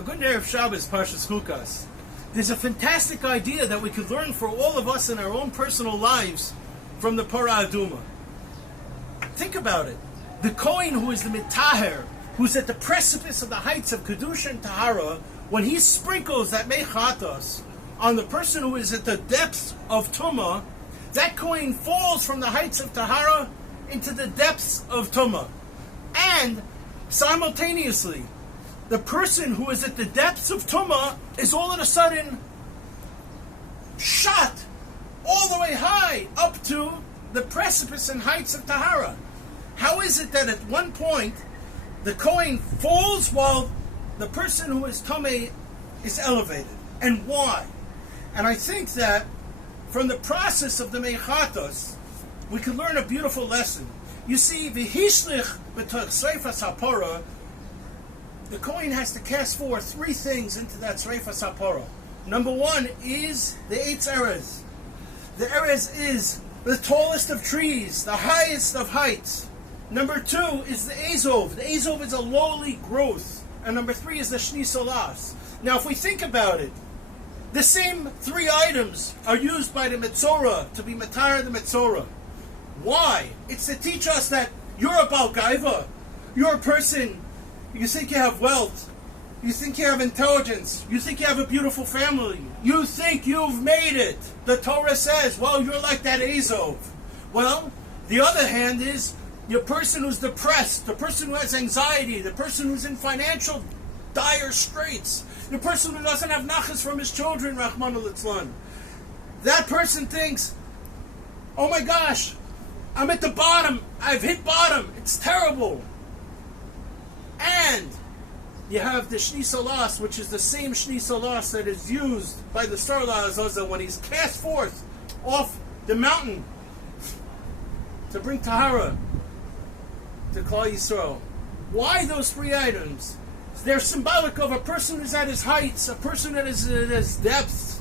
A good Erev Shabbos, Parshas Chukas. There's a fantastic idea that we could learn for all of us in our own personal lives from the Parah Aduma. Think about it. The Kohen who is the Mitaher, who's at the precipice of the heights of Kedusha and Tahara, when he sprinkles that Mechatos on the person who is at the depths of Tumah, that Kohen falls from the heights of Tahara into the depths of Tumah. And simultaneously, the person who is at the depths of Tumah is all of a sudden shot all the way high up to the precipice and heights of Tahara. How is it that at one point the Kohen falls while the person who is Tomei is elevated? And why? And I think that from the process of the Mechatos, we could learn a beautiful lesson. You see, v'hishlich b'toch sreifas hapora, the Kohen has to cast forth three things into that sreifas hapora. Number one is the Eitz Erez. The Erez is the tallest of trees, the highest of heights. Number two is the Azov. The Azov is a lowly growth. And number three is the Shni Solas. Now, if we think about it, the same three items are used by the Metzorah to be Matar the Metzorah. Why? It's to teach us that you're a Baal Gaiva. You're a person, you think you have wealth. You think you have intelligence. You think you have a beautiful family. You think you've made it. The Torah says, well, you're like that Azov. Well, the other hand is your person who's depressed, the person who has anxiety, the person who's in financial dire straits, the person who doesn't have nachas from his children, Rahman al-Litzlan. That person thinks, oh my gosh, I'm at the bottom. I've hit bottom. It's terrible. And you have the Shni Solas, which is the same Shni Solas that is used by the Star La'azazel when he's cast forth off the mountain to bring Tahara to Klal Yisrael. Why those three items? They're symbolic of a person who's at his heights, a person that is at his depths.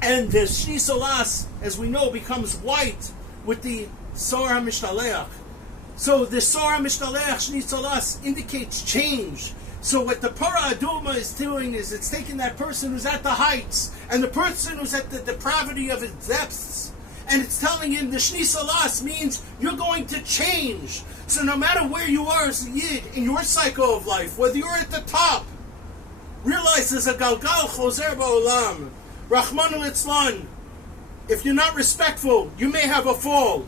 And the Shni Solas, as we know, becomes white with the Sor HaMishtaleach. So the Sor HaMishtaleach Shni Solas indicates change. So what the Parah Aduma is doing is it's taking that person who's at the heights and the person who's at the depravity of his depths, and it's telling him the Shni Solas means you're going to change. So no matter where you are as a Yid in your cycle of life, whether you're at the top, realize there's a Galgal Choser Ba'olam. Rahman al-Litzlan. If you're not respectful, you may have a fall.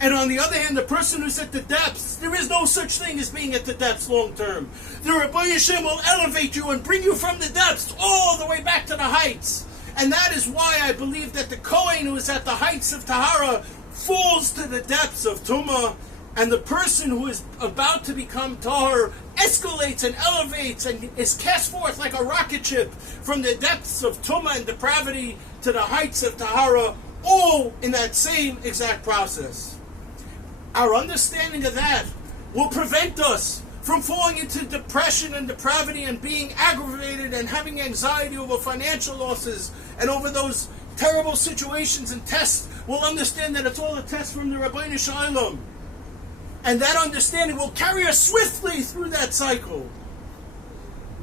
And on the other hand, the person who's at the depths, there is no such thing as being at the depths long term. The Rabbi Yishem will elevate you and bring you from the depths all the way back to the heights. And that is why I believe that the Kohen who is at the heights of Tahara falls to the depths of Tumah, and the person who is about to become Tahar escalates and elevates and is cast forth like a rocket ship from the depths of Tumah and depravity to the heights of Tahara, all in that same exact process. Our understanding of that will prevent us from falling into depression and depravity and being aggravated and having anxiety over financial losses and over those terrible situations and tests. We'll understand that it's all a test from the Rabbeinu Shalom. And that understanding will carry us swiftly through that cycle.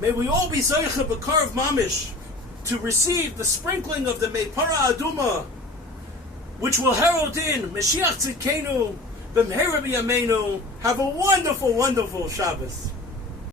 May we all be Zoicha B'Karv Mamish to receive the sprinkling of the Meipara Aduma, which will herald in Mashiach Tzidkenu B'mhera B'Yameinu. Have a wonderful, wonderful Shabbos.